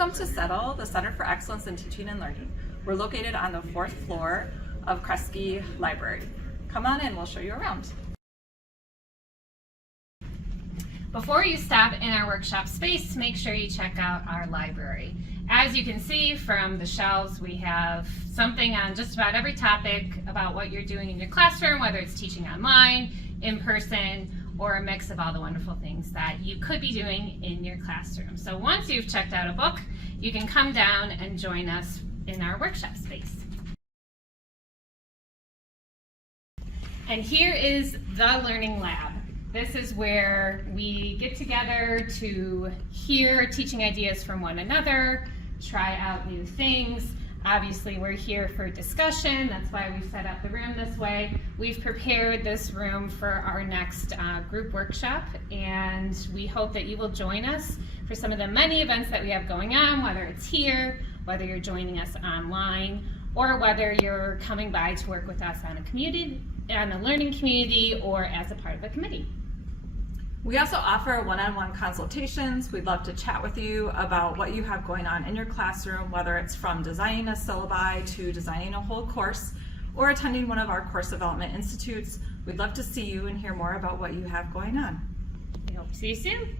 Welcome to CETL, the Center for Excellence in Teaching and Learning. We're located on the 4th floor of Kresge Library. Come on in, we'll show you around. Before you stop in our workshop space, make sure you check out our library. As you can see from the shelves, we have something on just about every topic about what you're doing in your classroom, whether it's teaching online, in person, or a mix of all the wonderful things that you could be doing in your classroom. So once you've checked out a book, you can come down and join us in our workshop space. And here is the Learning Lab. This is where we get together to hear teaching ideas from one another, try out new things. Obviously, we're here for discussion. That's why we set up the room this way. We've prepared this room for our next group workshop, and we hope that you will join us for some of the many events that we have going on, whether it's here, whether you're joining us online, or whether you're coming by to work with us on a learning community, or as a part of a committee. We also offer one-on-one consultations. We'd love to chat with you about what you have going on in your classroom, whether it's from designing a syllabi to designing a whole course or attending one of our course development institutes. We'd love to see you and hear more about what you have going on. We hope to see you soon.